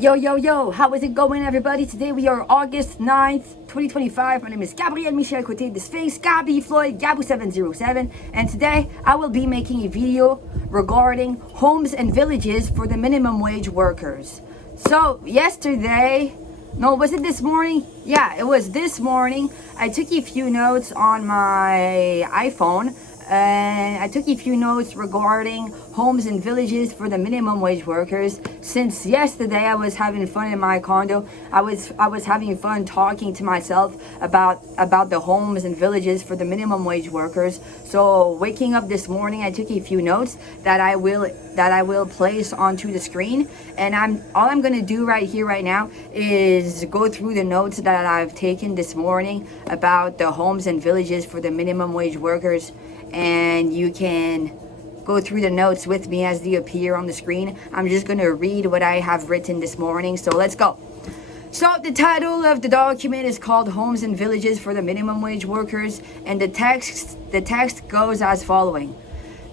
Yo, how is it going, everybody? Today we are August 9th, 2025. My name is Gabrielle M, Côté, the Sphinx, Gabbie Floyd, Gabbie707, and today I will be making a video regarding homes and villages for the minimum wage workers. So, was it this morning? Yeah, it was this morning. I took a few notes on my iPhone, and I took a few notes regarding homes and villages for the minimum wage workers. Since yesterday I was having fun in my condo, I was having fun talking to myself about the homes and villages for the minimum wage workers. So waking up this morning, I took a few notes that I will place onto the screen, and all I'm gonna do right now is go through the notes that I've taken this morning about the homes and villages for the minimum wage workers, and you can go through the notes with me as they appear on the screen. I'm just going to read what I have written this morning, so let's go. So the title of the document is called Homes and Villages for the Minimum Wage Workers, and the text goes as following.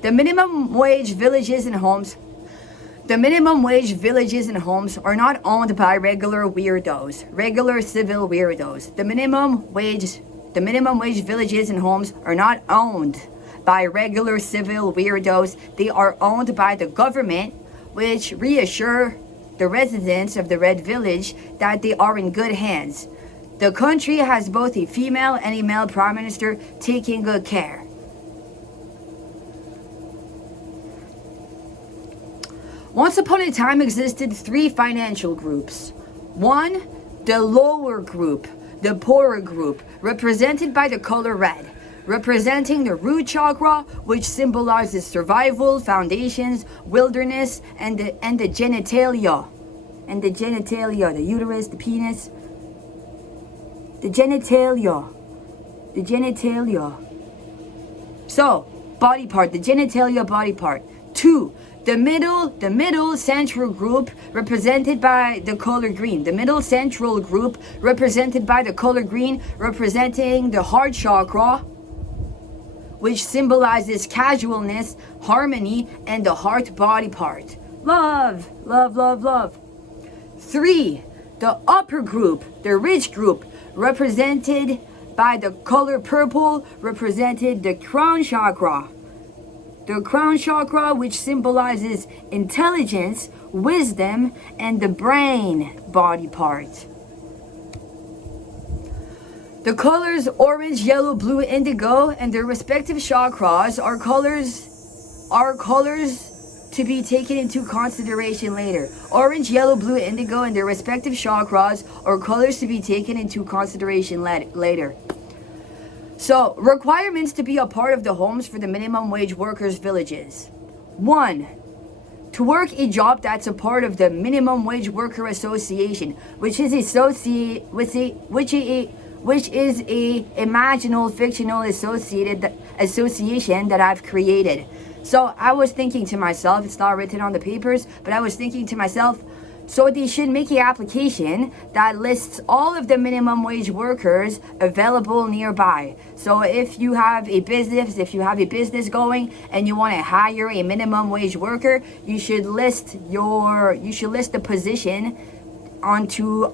The minimum wage villages and homes are not owned by regular civil weirdos. The minimum wage villages and homes are not owned by regular civil weirdos. They are owned by the government, which reassure the residents of the Red Village that they are in good hands. The country has both a female and a male prime minister taking good care. Once upon a time existed three financial groups. One, the lower group, the poorer group, represented by the color red, representing the root chakra, which symbolizes survival, foundations, wilderness, and the genitalia. The uterus, the penis. The genitalia. So, body part, the genitalia body part. Two, the middle central group represented by the color green. The middle central group represented by the color green, representing the heart chakra, which symbolizes casualness, harmony, and the heart body part. Love. Three, the upper group, the rich group, represented by the color purple, represented the crown chakra. The crown chakra, which symbolizes intelligence, wisdom, and the brain body part. The colors orange, yellow, blue, indigo, and their respective chakras are colors to be taken into consideration later. Orange, yellow, blue, indigo, and their respective chakras are colors to be taken into consideration later. So, requirements to be a part of the homes for the minimum wage workers villages. 1. To work a job that's a part of the Minimum Wage Worker Association, which is a imaginal fictional association that I've created. So I was thinking to myself, it's not written on the papers, but I was thinking to myself, so they should make an application that lists all of the minimum wage workers available nearby. So if you have a business going and you want to hire a minimum wage worker, you should list the position onto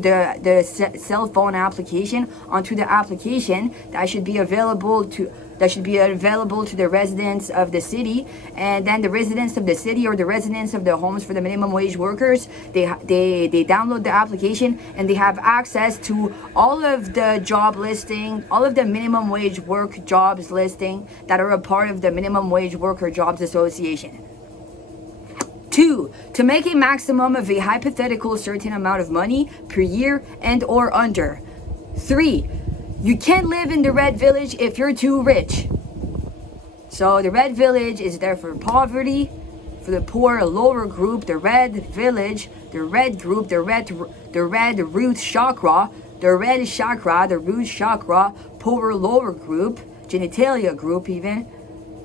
the cell phone application, onto the application that should be available to the residents of the city, and then the residents of the city or the residents of the homes for the minimum wage workers, they download the application and they have access to all of the job listing, all of the minimum wage work jobs listing that are a part of the Minimum Wage Worker Jobs Association. 2. To make a maximum of a hypothetical certain amount of money per year and or under. 3. You can't live in the Red Village if you're too rich. So the Red Village is there for poverty, for the poor lower group, the Red Village, the Red group, the red root chakra, the root chakra, poor lower group, genitalia group even.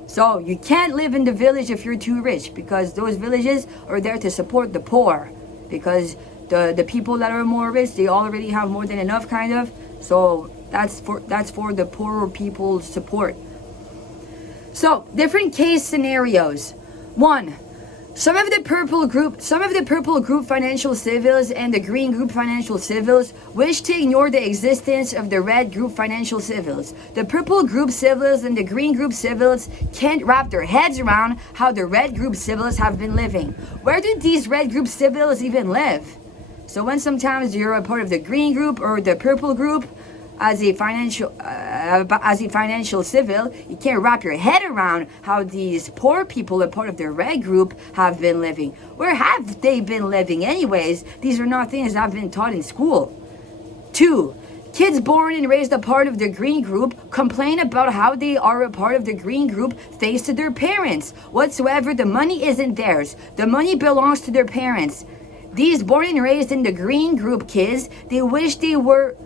So you can't live in the village if you're too rich, because those villages are there to support the poor, because the people that are more rich, they already have more than enough, kind of. So that's for the poorer people's support. So different case scenarios. 1. Some of the purple group financial civils and the green group financial civils wish to ignore the existence of the red group financial civils. The purple group civils and the green group civils can't wrap their heads around how the red group civils have been living. Where do these red group civils even live? So when sometimes you're a part of the green group or the purple group, as a financial civil, you can't wrap your head around how these poor people, a part of the red group, have been living. Where have they been living anyways? These are not things that have been taught in school. 2. Kids born and raised a part of the green group complain about how they are a part of the green group thanks to their parents. Whatsoever, the money isn't theirs. The money belongs to their parents. These born and raised in the green group kids, they wish there were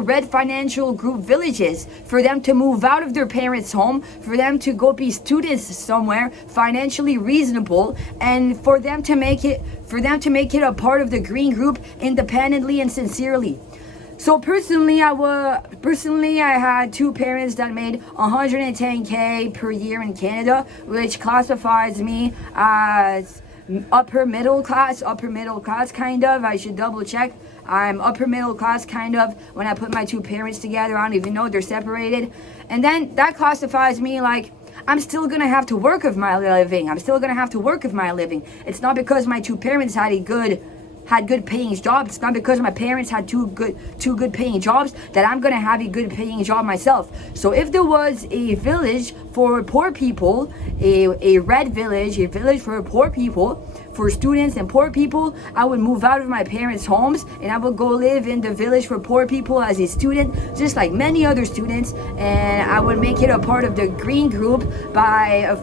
red financial group villages for them to move out of their parents' home, for them to go be students somewhere financially reasonable, and for them to make it a part of the green group independently and sincerely. So personally, I had 2 parents that made 110K per year in Canada, which classifies me as upper middle class kind of. I should double check. I'm upper middle class kind of when I put my 2 parents together. I don't even know they're separated. And then that classifies me like I'm still gonna have to work of my living. It's not because my 2 parents had good paying jobs. It's not because my parents had two good paying jobs that I'm gonna have a good paying job myself. So if there was a village for poor people, a red village, a village for poor people, for students and poor people, I would move out of my parents' homes and I would go live in the village for poor people as a student, just like many other students, and I would make it a part of the green group by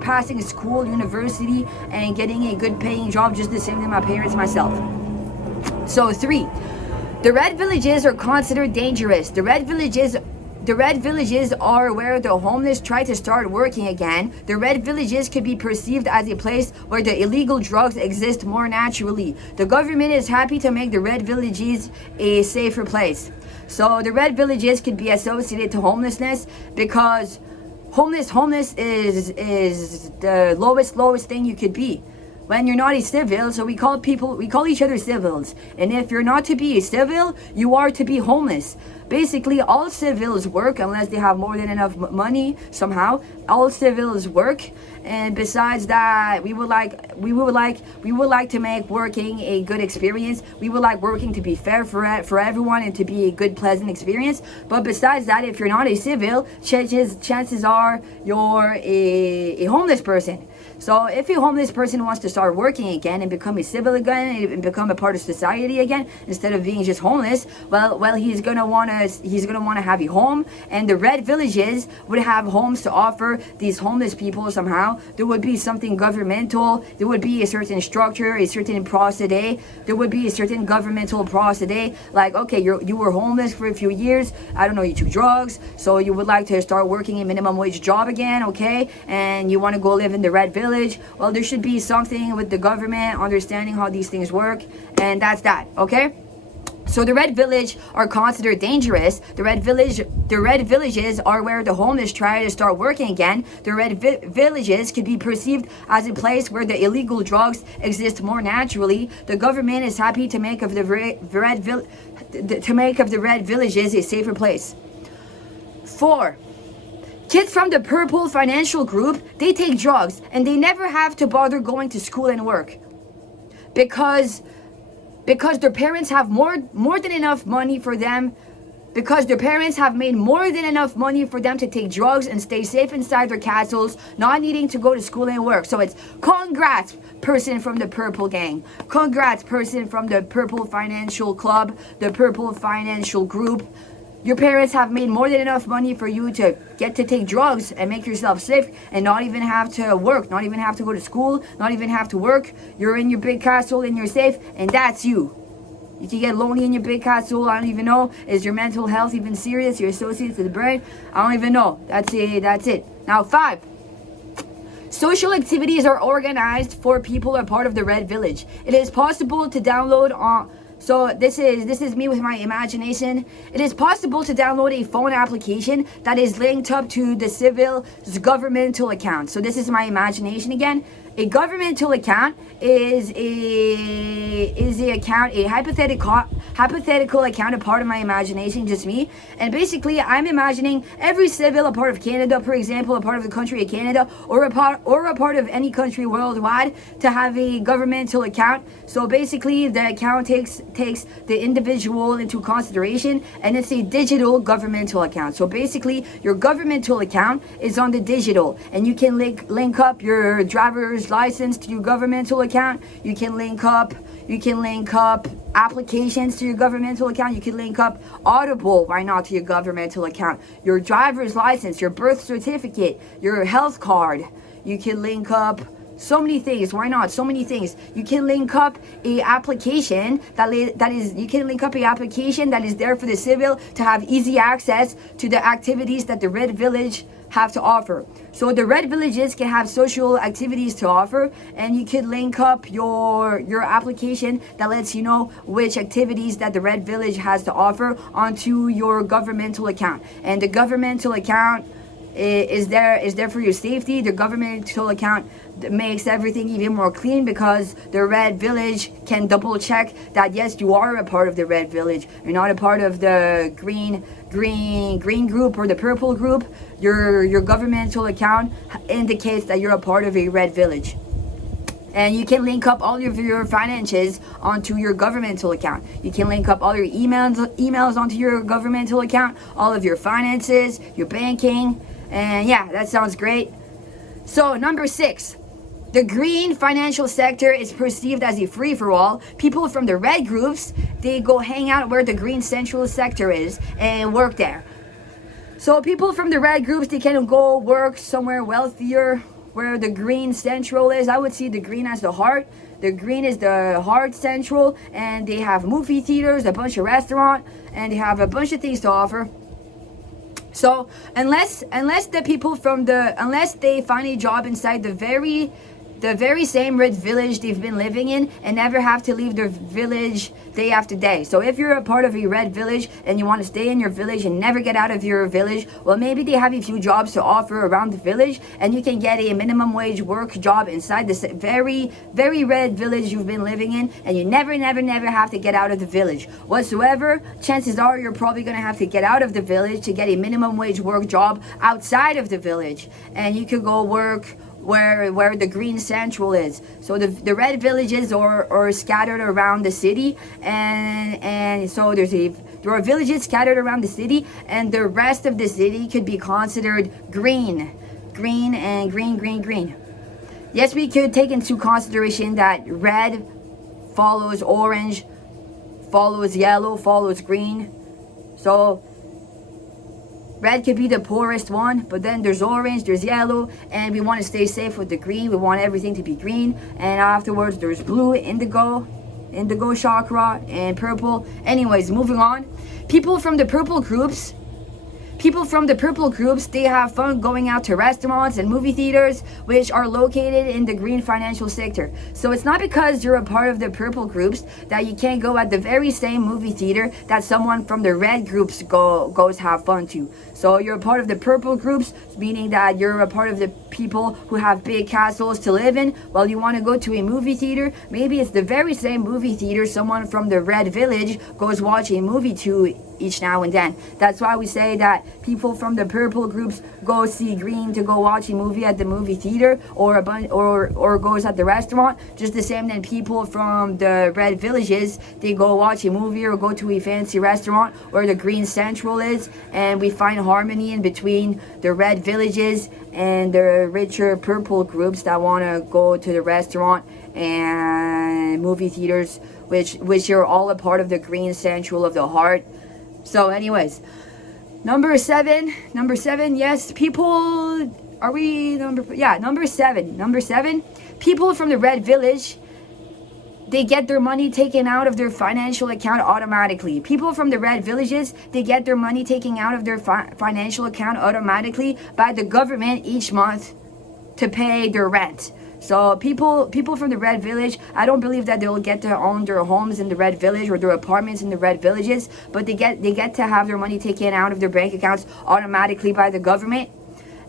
passing school, university, and getting a good paying job just the same as my parents myself. So 3, the red villages are considered dangerous. The red villages are where the homeless try to start working again. The red villages could be perceived as a place where the illegal drugs exist more naturally. The government is happy to make the red villages a safer place. So the red villages could be associated to homelessness because homeless is the lowest thing you could be. When you're not a civil, so we call each other civils. And if you're not to be a civil, you are to be homeless. Basically, all civils work unless they have more than enough money somehow. All civils work, and besides that, we would like to make working a good experience. We would like working to be fair for everyone and to be a good, pleasant experience. But besides that, if you're not a civil, chances are you're a homeless person. So if a homeless person wants to start working again and become a civil again and become a part of society again instead of being just homeless, well he's gonna wanna have a home, and the red villages would have homes to offer these homeless people somehow. There would be something governmental. There would be a certain structure, a certain procedure. There would be a certain governmental procedure. Like, okay, you were homeless for a few years. I don't know, you took drugs, so you would like to start working a minimum wage job again, okay? And you want to go live in the red village. Well, there should be something with the government understanding how these things work, and that's that, okay? So the red village are considered dangerous. The red villages are where the homeless try to start working again. The red villages could be perceived as a place where the illegal drugs exist more naturally. The government is happy to make of the red villages a safer place. 4. Kids from the purple financial group, they take drugs and they never have to bother going to school and work. Because their parents have more than enough money for them, because their parents have made more than enough money for them to take drugs and stay safe inside their castles, not needing to go to school and work. So it's congrats, person from the purple gang. Congrats, person from the purple financial club, the purple financial group. Your parents have made more than enough money for you to get to take drugs and make yourself safe and not even have to work, not even have to go to school, not even have to work. You're in your big castle and you're safe, and that's you. You can get lonely in your big castle. I don't even know. Is your mental health even serious? You're associated to the brain? I don't even know. That's it. Now 5. Social activities are organized for people who are part of the red village. It is possible to download So this is me with my imagination. It is possible to download a phone application that is linked up to the civil governmental account. So this is my imagination again. A governmental account is a hypothetical account, a part of my imagination, just me. And basically, I'm imagining every civil, a part of Canada, for example, a part of the country of Canada, or a part of any country worldwide, to have a governmental account. So basically, the account takes the individual into consideration, and it's a digital governmental account. So basically, your governmental account is on the digital, and you can link up your driver's license to your governmental account. You can link up applications to your governmental account. You can link up Audible, why not, to your governmental account. Your driver's license, your birth certificate, your health card. You can link up so many things. Why not? So many things. You can link up a application that is there for the civil to have easy access to the activities that the Red Village have to offer. So the Red Villages can have social activities to offer, and you could link up your application that lets you know which activities that the Red Village has to offer onto your governmental account. And the governmental account is there for your safety. The governmental account makes everything even more clean, because the Red Village can double check that yes, you are a part of the Red Village. You're not a part of the green group or the purple group. Your governmental account indicates that you're a part of a Red Village. And you can link up all of your finances onto your governmental account. You can link up all your emails onto your governmental account, all of your finances, your banking. And yeah, that sounds great. So number 6, the green financial sector is perceived as a free-for-all. People from the red groups, they go hang out where the green central sector is and work there. So people from the red groups, they can go work somewhere wealthier where the green central is. I would see the green as the heart. The green is the heart central, and they have movie theaters, a bunch of restaurants, and they have a bunch of things to offer. So unless they find a job inside the very same red village they've been living in and never have to leave their village day after day. So if you're a part of a red village and you want to stay in your village and never get out of your village, well, maybe they have a few jobs to offer around the village, and you can get a minimum wage work job inside this very red village you've been living in, and you never have to get out of the village whatsoever. Chances are you're probably going to have to get out of the village to get a minimum wage work job outside of the village, and you could go work where the green central is. So the red villages are scattered around the city, and so there are villages scattered around the city, and the rest of the city could be considered green. Yes, we could take into consideration that red follows orange, follows yellow, follows green. So red could be the poorest one, but then there's orange, there's yellow, and we want to stay safe with the green. We want everything to be green. And afterwards, there's blue, indigo chakra, and purple. Anyways, moving on. People from the purple groups, they have fun going out to restaurants and movie theaters, which are located in the green financial sector. So it's not because you're a part of the purple groups that you can't go at the very same movie theater that someone from the red groups goes have fun to. So you're a part of the purple groups, meaning that you're a part of the people who have big castles to live in. Well, you want to go to a movie theater, maybe it's the very same movie theater someone from the red village goes watch a movie to each now and then. That's why we say that people from the purple groups go see green to go watch a movie at the movie theater or goes at the restaurant. Just the same than people from the red villages, they go watch a movie or go to a fancy restaurant where the green central is, and we find harmony in between the red villages and the richer purple groups that want to go to the restaurant and movie theaters, which are all a part of the green central of the heart. So anyways, number seven, yes, number seven, people from the red village, they get their money taken out of their financial account automatically. People from the red villages, they get their money taken out of their financial account automatically by the government each month to pay their rent. So people from the red village, I don't believe that they'll get to own their homes in the red village or their apartments in the red villages, but they get to have their money taken out of their bank accounts automatically by the government,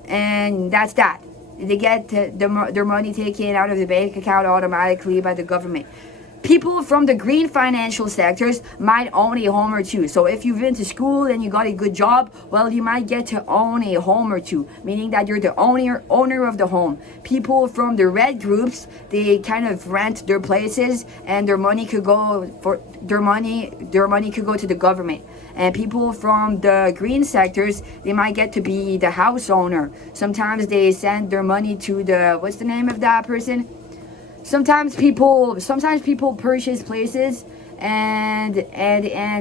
and that's that. They get their money taken out of the bank account automatically by the government. People from the green financial sectors might own a home or two. So if you've been to school and you got a good job, well, you might get to own a home or two, meaning that you're the owner of the home. People from the red groups, they kind of rent their places, and their money could go to the government. And people from the green sectors, they might get to be the house owner. Sometimes they send their money to the, what's the name of that person? Sometimes people purchase places and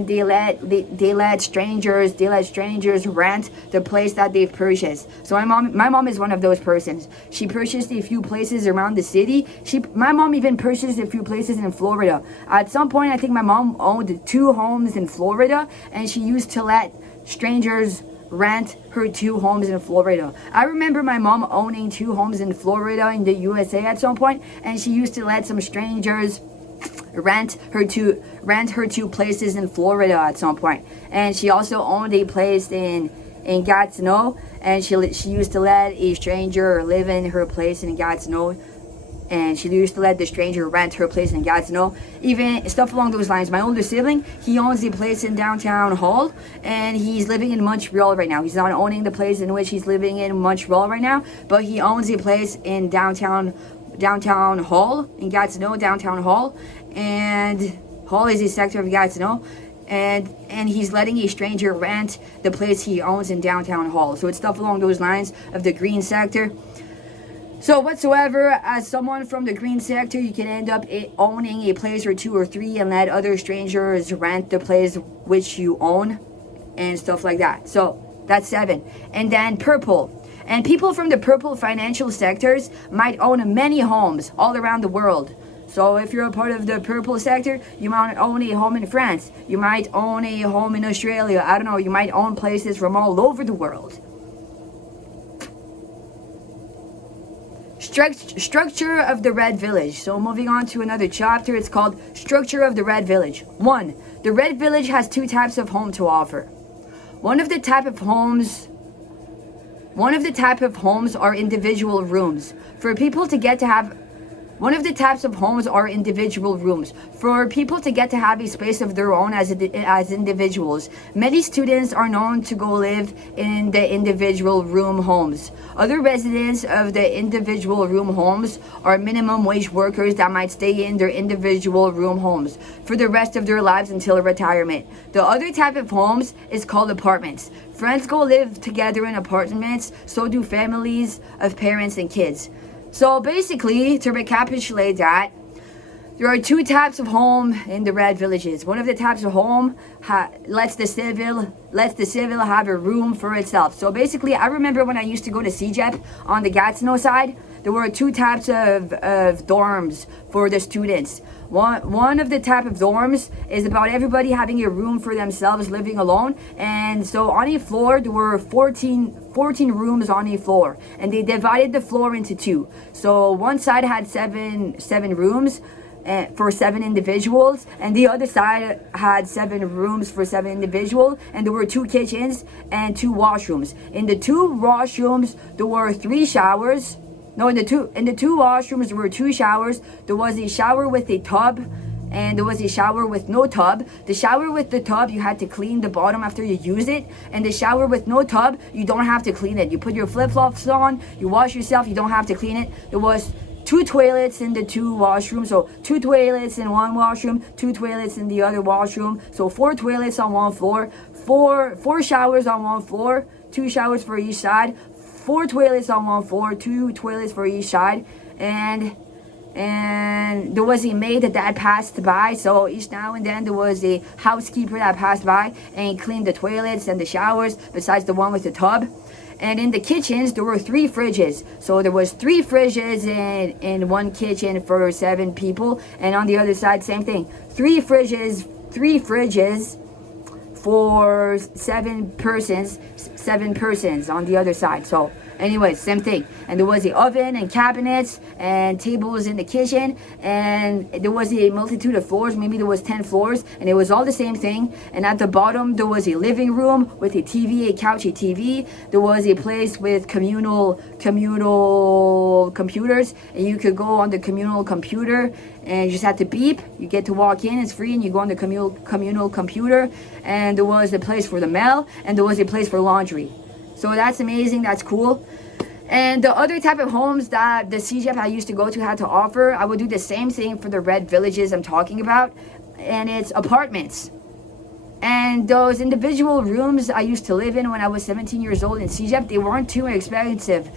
they let strangers rent the place that they've purchased. So my mom is one of those persons. She purchased a few places around the city. My mom even purchased a few places in Florida. At some point, I think my mom owned 2 homes in Florida, and she used to let strangers rent her 2 homes in Florida. I remember my mom owning 2 homes in Florida in the USA at some point, and she used to let some strangers rent her two places in Florida at some point. And she also owned a place in Gatineau, and she used to let a stranger live in her place in Gatineau. And she used to let the stranger rent her place in Gatineau. Even stuff along those lines. My older sibling, he owns a place in downtown Hull, and he's living in Montreal right now. He's not owning the place in which he's living in Montreal right now, but he owns a place in downtown Hull, in Gatineau, downtown Hull. And Hull is a sector of Gatineau. And he's letting a stranger rent the place he owns in downtown Hull. So it's stuff along those lines of the green sector. So whatsoever, as someone from the green sector, you can end up owning a place or 2 or 3 and let other strangers rent the place which you own and stuff like that. So that's 7. And then purple. And people from the purple financial sectors might own many homes all around the world. So if you're a part of the purple sector, you might own a home in France. You might own a home in Australia. I don't know, you might own places from all over the world. Structure of the Red Village. So moving on to another chapter, it's called Structure of the Red Village. 1. The Red Village has 2 types of home to offer. One of the type of homes are individual rooms. For people to get to have One of the types of homes are individual rooms. For people to get to have a space of their own as individuals. Many students are known to go live in the individual room homes. Other residents of the individual room homes are minimum wage workers that might stay in their individual room homes for the rest of their lives until retirement. The other type of homes is called apartments. Friends go live together in apartments, so do families of parents and kids. So basically, to recapitulate that, there are 2 types of home in the red villages. One of the types of home lets the civil have a room for itself. So basically, I remember when I used to go to CEGEP on the Gatineau side, there were 2 types of dorms for the students. One of the type of dorms is about everybody having a room for themselves, living alone. And so on a floor, there were 14 rooms on a floor. And they divided the floor into 2. So one side had seven rooms for 7 individuals. And the other side had 7 rooms for 7 individuals. And there were 2 kitchens and 2 washrooms. In the 2 washrooms, there were 3 showers. No, in the two washrooms there were 2 showers. There was a shower with a tub, and there was a shower with no tub. The shower with the tub, you had to clean the bottom after you use it, and the shower with no tub, you don't have to clean it. You put your flip-flops on, you wash yourself, you don't have to clean it. There was 2 toilets in the 2 washrooms, so 2 toilets in one washroom, 2 toilets in the other washroom, so 4 toilets on one floor, 4 showers on one floor, 2 showers for each side. 4 toilets on one floor, 2 toilets for each side, and there was a maid that passed by. So each now and then there was a housekeeper that passed by and cleaned the toilets and the showers, besides the one with the tub. And in the kitchens there were 3 fridges. So there was 3 fridges in one kitchen for 7 people, and on the other side same thing. 3 fridges for 7 persons on the other side. So anyways, same thing. And there was the oven and cabinets and tables in the kitchen, and there was a multitude of floors. Maybe there was 10 floors, and it was all the same thing. And at the bottom there was a living room with a TV, a couch, a TV. There was a place with communal computers, and you could go on the communal computer and you just had to beep. You get to walk in, it's free, and you go on the communal computer. And there was a place for the mail, and there was a place for laundry. So that's amazing, that's cool. And the other type of homes that the CGEP I used to go to had to offer, I would do the same thing for the red villages I'm talking about. And it's apartments. And those individual rooms I used to live in when I was 17 years old in CGEP, they weren't too expensive.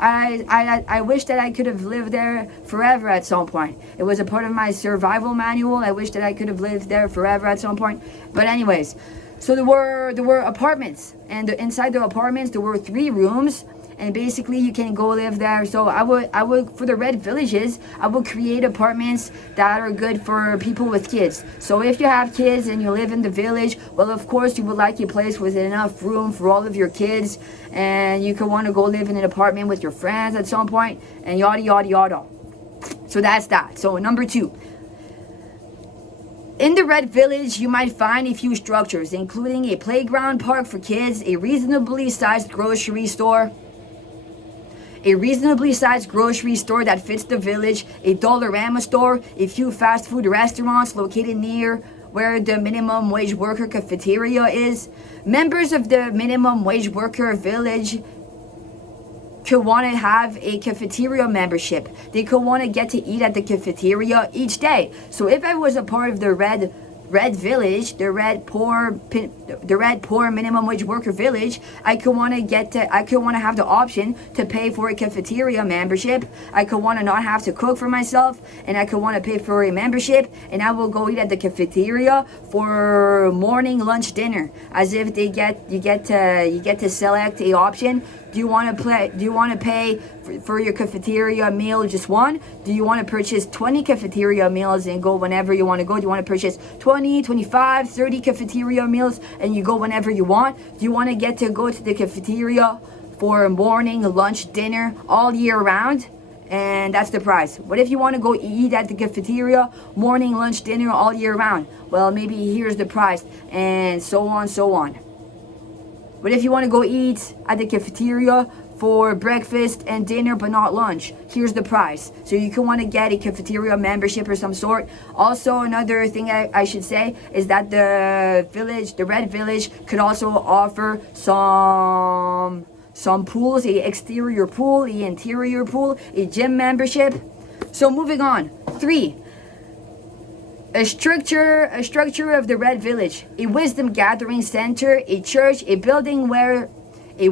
I wish that I could have lived there forever at some point. It was a part of my survival manual. I wish that I could have lived there forever at some point. But anyways, so there were apartments, and inside the apartments there were 3 rooms, and basically you can go live there. So I would for the red villages, I would create apartments that are good for people with kids. So if you have kids and you live in the village, well, of course you would like a place with enough room for all of your kids, and you could want to go live in an apartment with your friends at some point, and yada yada yada. So that's that. So number 2. In the red village, you might find a few structures, including a playground park for kids, a reasonably sized grocery store that fits the village, a Dollarama store, a few fast food restaurants located near where the minimum wage worker cafeteria is. Members of the minimum wage worker village could want to have a cafeteria membership. They could want to get to eat at the cafeteria each day. So if I was a part of the red village, the red poor minimum wage worker village, I could want to have the option to pay for a cafeteria membership. I could want to not have to cook for myself, and I could want to pay for a membership, and I will go eat at the cafeteria for morning, lunch, dinner. As if you get to select a option. Do you want to pay for your cafeteria meal just one? Do you want to purchase 20 cafeteria meals and go whenever you want to go? Do you want to purchase 20, 25, 30 cafeteria meals and you go whenever you want? Do you want to get to go to the cafeteria for morning, lunch, dinner all year round? And that's the price. What if you want to go eat at the cafeteria morning, lunch, dinner all year round? Well, maybe here's the price, and so on, so on. But if you want to go eat at the cafeteria for breakfast and dinner but not lunch, here's the price. So you can want to get a cafeteria membership or some sort. Also, another thing I should say is that the red village could also offer some pools, a exterior pool, a interior pool, a gym membership. So moving on. 3. A structure of the red village, a wisdom gathering center, a church, a building where the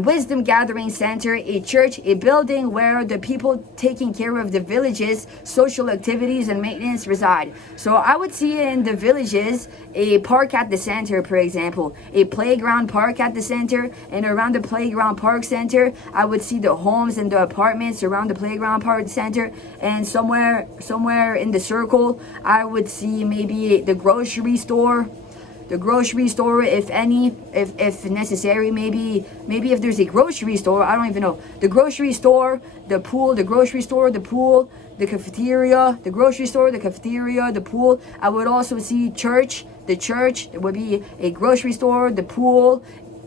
people taking care of the village's social activities and maintenance reside. So I would see in the villages a park at the center, for example, a playground park at the center, and around the playground park center, I would see the homes and the apartments around the playground park center, and somewhere in the circle, I would see maybe the grocery store, if necessary, maybe if there's a grocery store, I don't even know. The grocery store, the pool, the cafeteria, the grocery store, the cafeteria, the pool. I would also see the church, there would be a grocery store, the pool,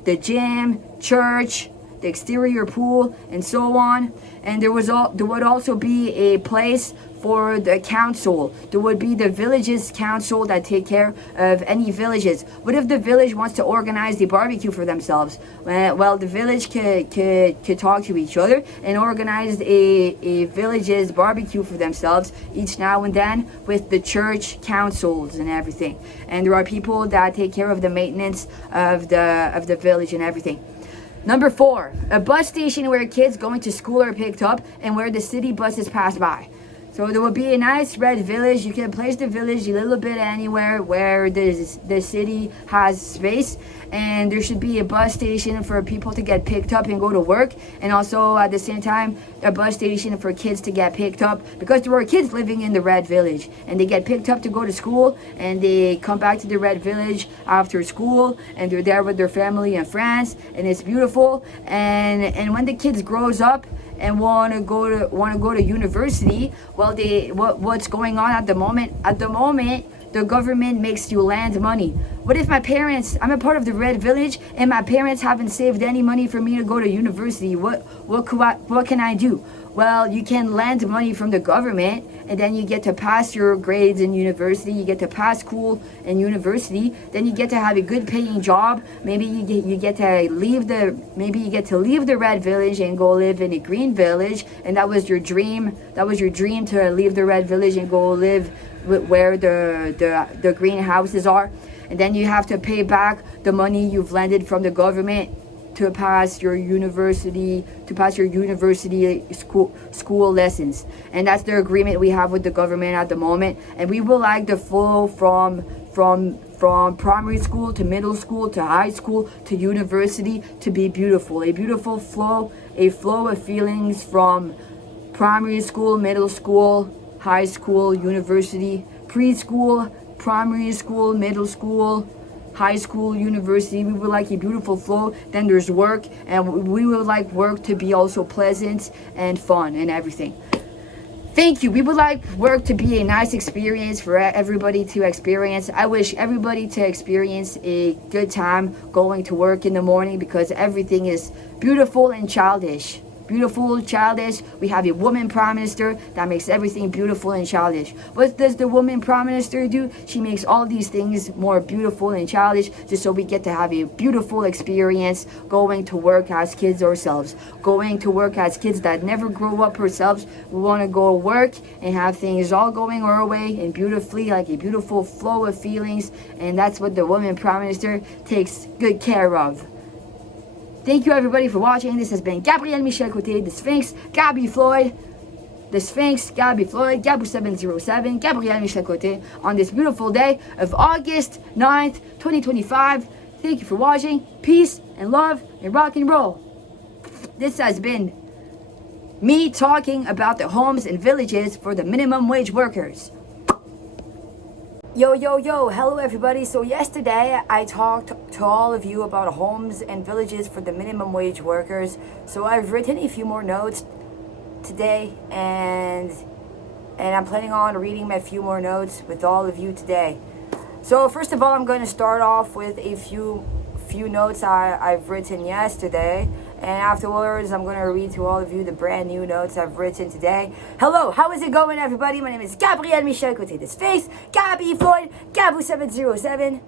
the gym, church, the exterior pool, and so on. And there would also be a place for the council. There would be the village's council that take care of any villages. What if the village wants to organize the barbecue for themselves? Well, the village could talk to each other and organize a village's barbecue for themselves each now and then with the church councils and everything. And there are people that take care of the maintenance of the village and everything. Number 4, a bus station where kids going to school are picked up and where the city buses pass by. So there would be a nice red village. You can place the village a little bit anywhere where the city has space, and there should be a bus station for people to get picked up and go to work, and also at the same time a bus station for kids to get picked up, because there are kids living in the Red Village and they get picked up to go to school, and they come back to the Red Village after school and they're there with their family and friends, and it's beautiful. And when the kids grows up and want to go to university, well, what's going on at the moment? At the moment, the government makes you lend money. What if I'm a part of the Red Village, and my parents haven't saved any money for me to go to university? What can I do? Well, you can lend money from the government, and then you get to pass your grades in university. You get to pass school in university. Then you get to have a good paying job. Maybe you get to leave the Red Village and go live in a green village. And that was your dream. That was your dream, to leave the Red Village and go live where the greenhouses are. And then you have to pay back the money you've lended from the government to pass your university school lessons. And that's the agreement we have with the government at the moment. And we would like the flow from primary school to middle school to high school to university to be beautiful. A beautiful flow, a flow of feelings from primary school, middle school, high school, university, preschool, primary school, middle school, high school, university. We would like a beautiful flow. Then there's work, and we would like work to be also pleasant and fun and everything. Thank you. We would like work to be a nice experience for everybody to experience. I wish everybody to experience a good time going to work in the morning, because everything is beautiful and childish. Beautiful, childish. We have a woman prime minister that makes everything beautiful and childish. What does the woman prime minister do? She makes all these things more beautiful and childish, just so we get to have a beautiful experience going to work as kids ourselves. Going to work as kids that never grow up ourselves. We want to go work and have things all going our way and beautifully, like a beautiful flow of feelings. And that's what the woman prime minister takes good care of. Thank you everybody for watching. This has been Gabrielle Côté, the Sphinx, Gabbie Floyd, the Sphinx, Gabbie Floyd, Gabou 707, Gabrielle Côté, on this beautiful day of August 9th, 2025. Thank you for watching. Peace and love and rock and roll. This has been me talking about the homes and villages for the minimum wage workers. Yo, hello everybody. So yesterday I talked to all of you about homes and villages for the minimum wage workers. So I've written a few more notes today, and I'm planning on reading a few more notes with all of you today. So first of all, I'm going to start off with a few notes I've written yesterday, and afterwards I'm going to read to all of you the brand new notes I've written today. Hello, how is it going everybody? My name is Gabrielle Côté, the Sphinx, Gabbie Floyd, Gabou 707,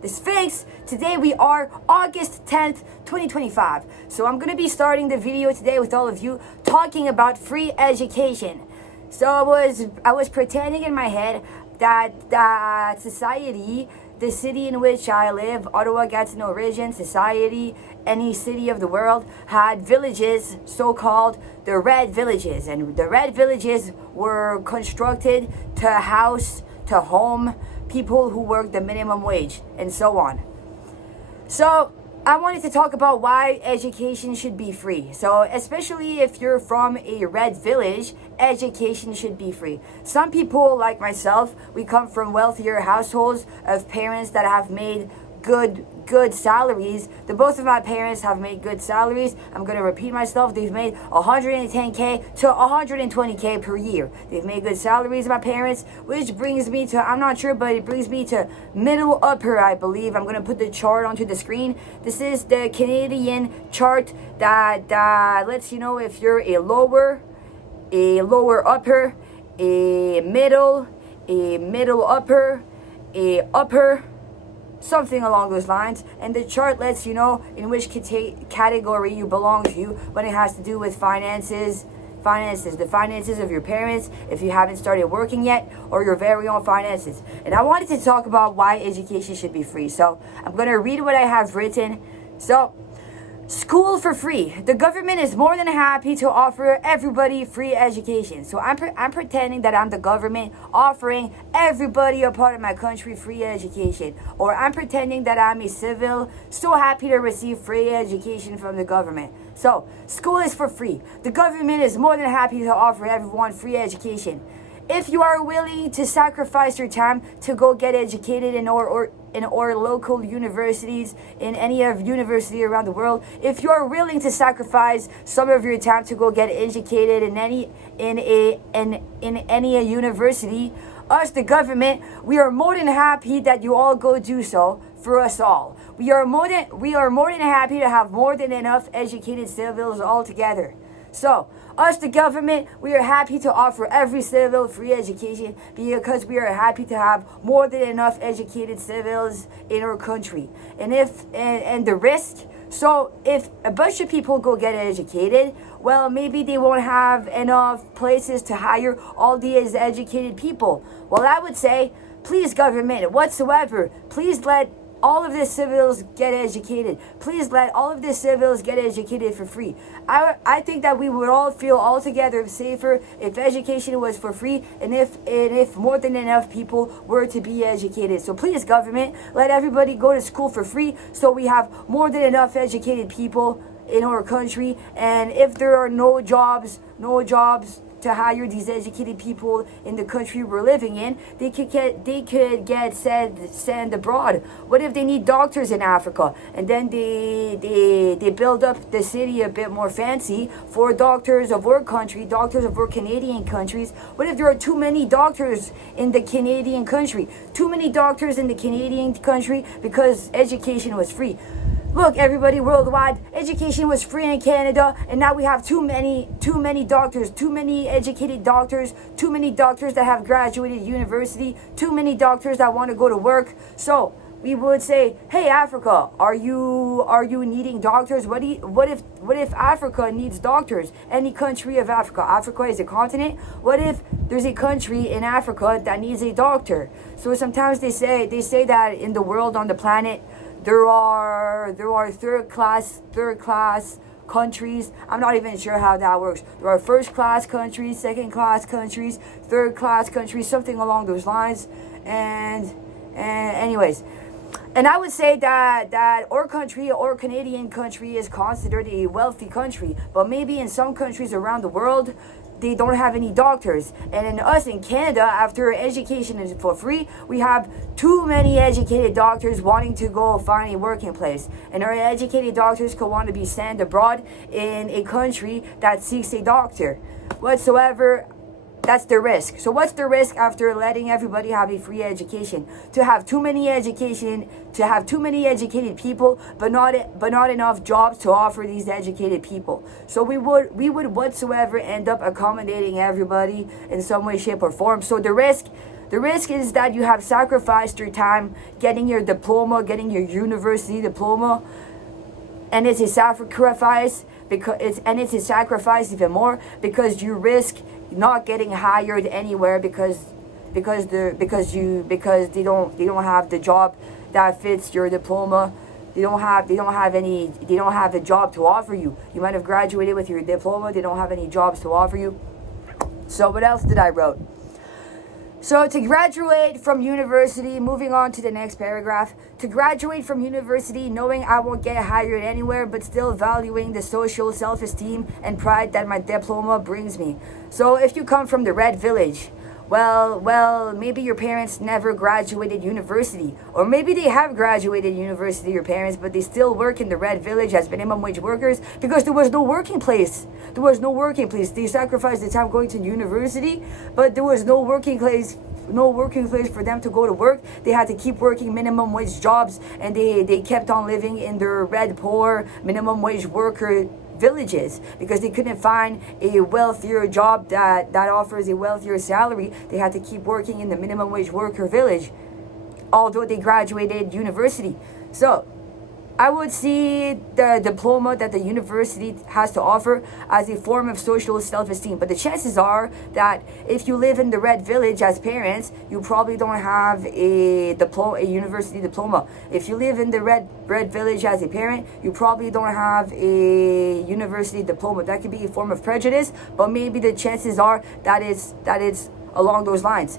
the Sphinx. Today we are August 10th, 2025. So I'm going to be starting the video today with all of you talking about free education. So I was pretending in my head that society, the city in which I live, Ottawa, Gatineau region, society, any city of the world, had villages, so-called the Red Villages. And the Red Villages were constructed to house, to home people who work the minimum wage, and so on. So I wanted to talk about why education should be free. So especially if you're from a red village, education should be free. Some people like myself, we come from wealthier households of parents that have made good salaries. The both of my parents have made good salaries. I'm going to repeat myself. They've made 110K to 120K per year. They've made good salaries, my parents, which brings me to, I'm not sure, but it brings me to middle upper, I believe. I'm going to put the chart onto the screen. This is the Canadian chart that lets you know if you're a lower upper, a middle upper, a upper, something along those lines. And the chart lets you know in which category you belong to when it has to do with finances, the finances of your parents if you haven't started working yet, or your very own finances. And I wanted to talk about why education should be free. So I'm going to read what I have written. So School for free. The government is more than happy to offer everybody free education. So I'm pretending that I'm the government offering everybody a part of my country free education. Or I'm pretending that I'm a civil, so happy to receive free education from the government. So, school is for free. The government is more than happy to offer everyone free education. If you are willing to sacrifice your time to go get educated in or local universities, in any of university around the world, if you are willing to sacrifice some of your time to go get educated in any university, us the government, we are more than happy that you all go do so for us all. We are more than happy to have more than enough educated civils all together. So, us, the government, we are happy to offer every civil free education because we are happy to have more than enough educated civils in our country. And the risk, so if a bunch of people go get educated, well, maybe they won't have enough places to hire all these educated people. Well, I would say, please, government, whatsoever, please let all of the civils get educated. Please let all of the civils get educated for free. I think that we would all feel altogether safer if education was for free and if more than enough people were to be educated. So please, government, let everybody go to school for free so we have more than enough educated people in our country. And if there are no jobs to hire these educated people in the country we're living in, they could get sent abroad. What if they need doctors in Africa and then they build up the city a bit more fancy for doctors of our country, doctors of our Canadian countries? What if there are too many doctors in the Canadian country? Too many doctors in the Canadian country because education was free. Look, everybody worldwide, education was free in Canada, and now we have too many doctors, too many educated doctors, too many doctors that have graduated university, too many doctors that want to go to work. So we would say, hey, Africa, are you needing doctors? What if Africa needs doctors? Any country of Africa. Africa is a continent. What if there's a country in Africa that needs a doctor? So sometimes they say that in the world, on the planet, there are third class countries. I'm not even sure how that works. There are first class countries, second class countries, third class countries, something along those lines. And anyways, and I would say that our country, our Canadian country, is considered a wealthy country, but maybe in some countries around the world, they don't have any doctors. And in us in Canada, after education is for free, we have too many educated doctors wanting to go find a working place. And our educated doctors could want to be sent abroad in a country that seeks a doctor. Whatsoever, that's the risk. So what's the risk after letting everybody have a free education? To have too many educated people, but not enough jobs to offer these educated people. So we would whatsoever end up accommodating everybody in some way, shape, or form. So the risk is that you have sacrificed your time getting your diploma, getting your university diploma, and it's a sacrifice it's a sacrifice even more because you risk not getting hired anywhere because they don't have the job that fits your diploma. They don't have a job to offer you. You might have graduated with your diploma. They don't have any jobs to offer you. So what else did I wrote? So to graduate from university, moving on to the next paragraph, to graduate from university knowing I won't get hired anywhere but still valuing the social self-esteem and pride that my diploma brings me. So if you come from the Red Village, well, maybe your parents never graduated university, or maybe they have graduated university, your parents, but they still work in the Red Village as minimum wage workers because there was no working place. They sacrificed the time going to university, but there was no working place for them to go to work. They had to keep working minimum wage jobs, and they kept on living in their red poor minimum wage worker villages because they couldn't find a wealthier job that offers a wealthier salary. They had to keep working in the minimum wage worker village although they graduated university. So I would see the diploma that the university has to offer as a form of social self-esteem. But the chances are that if you live in the red village as parents, you probably don't have a university diploma. If you live in the red village as a parent, you probably don't have a university diploma. That could be a form of prejudice, but maybe the chances are that it's along those lines.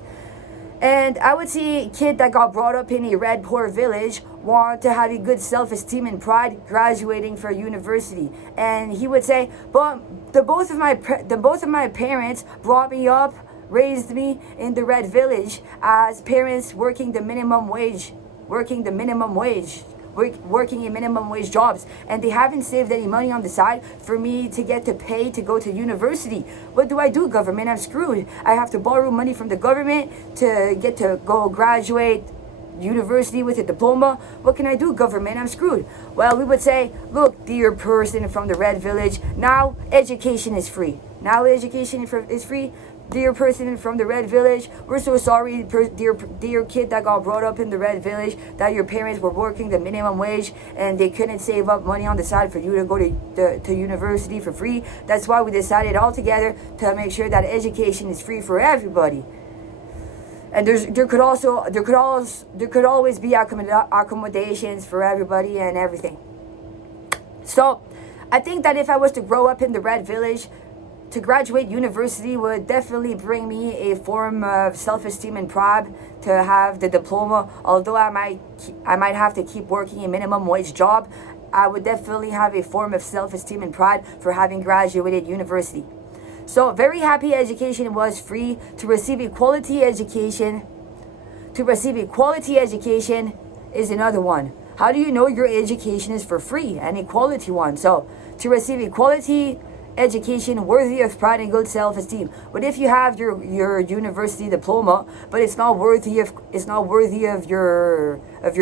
And I would see a kid that got brought up in a red poor village want to have a good self-esteem and pride graduating for university. And he would say, but both of my parents brought me up, raised me in the red village as parents working in minimum wage jobs, and they haven't saved any money on the side for me to get to pay to go to university. What do I do, government? I'm screwed. I have to borrow money from the government to get to go graduate university with a diploma. What can I do, government? I'm screwed. Well, we would say, look, dear person from the red village, now education is free. Dear person from the red village, we're so sorry, dear kid that got brought up in the red village, that your parents were working the minimum wage and they couldn't save up money on the side for you to go to university for free. That's why we decided all together to make sure that education is free for everybody. And there could always be accommodations for everybody and everything. So I think that if I was to grow up in the red village, to graduate university would definitely bring me a form of self-esteem and pride to have the diploma. Although I might have to keep working a minimum wage job, I would definitely have a form of self-esteem and pride for having graduated university. So very happy education was free. To receive a quality education is another one. How do you know your education is for free? An equality one. So to receive a quality education worthy of pride and good self-esteem. But if you have your university diploma, but it's not worthy of your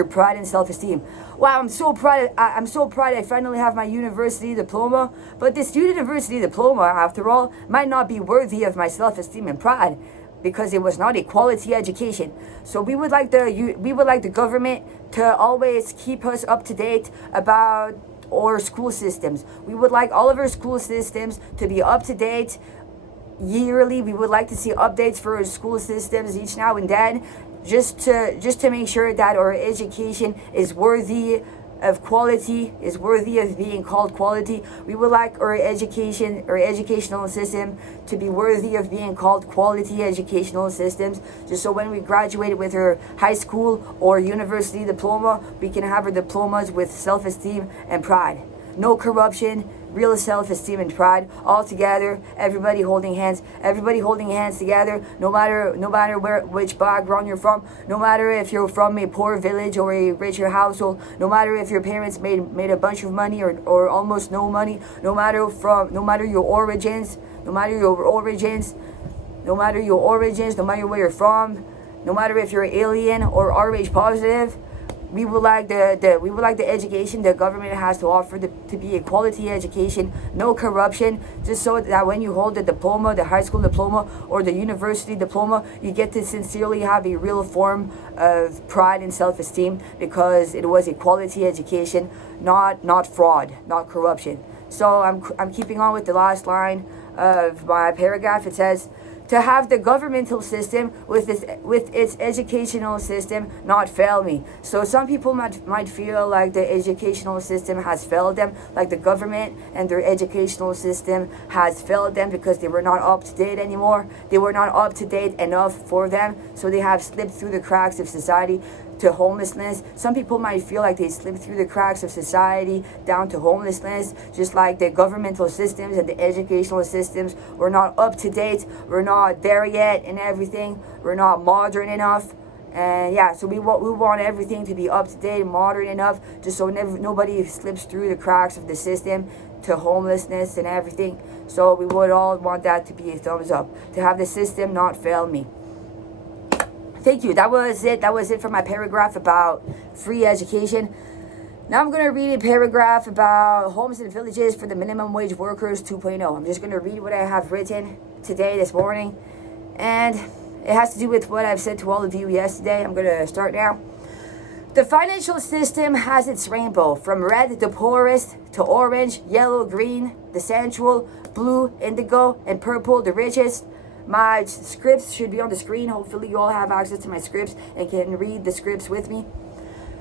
pride and self-esteem. Wow, I'm so proud I finally have my university diploma, but this university diploma, after all, might not be worthy of my self-esteem and pride, because it was not a quality education. So we would like the government to always keep us up to date about our school systems. We would like all of our school systems to be up to date yearly. We would like to see updates for our school systems each now and then, just to make sure that our education is worthy of quality, is worthy of being called quality. We would like our educational system to be worthy of being called quality educational systems, just so when we graduate with our high school or university diploma, we can have our diplomas with self-esteem and pride. No corruption, real self-esteem and pride, all together, everybody holding hands together, no matter which background you're from, no matter if you're from a poor village or a richer household, no matter if your parents made a bunch of money or almost no money, no matter your origins, no matter where you're from, no matter if you're alien or RH positive. We would like the education the government has to offer to be a quality education, no corruption, just so that when you hold the diploma, the high school diploma or the university diploma, you get to sincerely have a real form of pride and self-esteem, because it was a quality education, not fraud, not corruption. So I'm keeping on with the last line of my paragraph. It says, to have the governmental system with its educational system not fail me. So some people might feel like the educational system has failed them, like the government and their educational system has failed them because they were not up to date anymore. They were not up to date enough for them, so they have slipped through the cracks of society to homelessness. Some people might feel like they slipped through the cracks of society down to homelessness, just like the governmental systems and the educational systems were not up to date, we're not there yet and everything, we're not modern enough. And yeah, so we want everything to be up to date, modern enough, just so nobody slips through the cracks of the system to homelessness and everything. So we would all want that to be a thumbs up, to have the system not fail me. Thank you. That was it for my paragraph about free education. Now I'm going to read a paragraph about homes and villages for the minimum wage workers 2.0. I'm just going to read what I have written this morning. And it has to do with what I've said to all of you yesterday. I'm going to start now. The financial system has its rainbow, from red, the poorest, to orange, yellow, green, the sensual, blue, indigo, and purple, the richest. My scripts should be on the screen. Hopefully you all have access to my scripts and can read the scripts with me.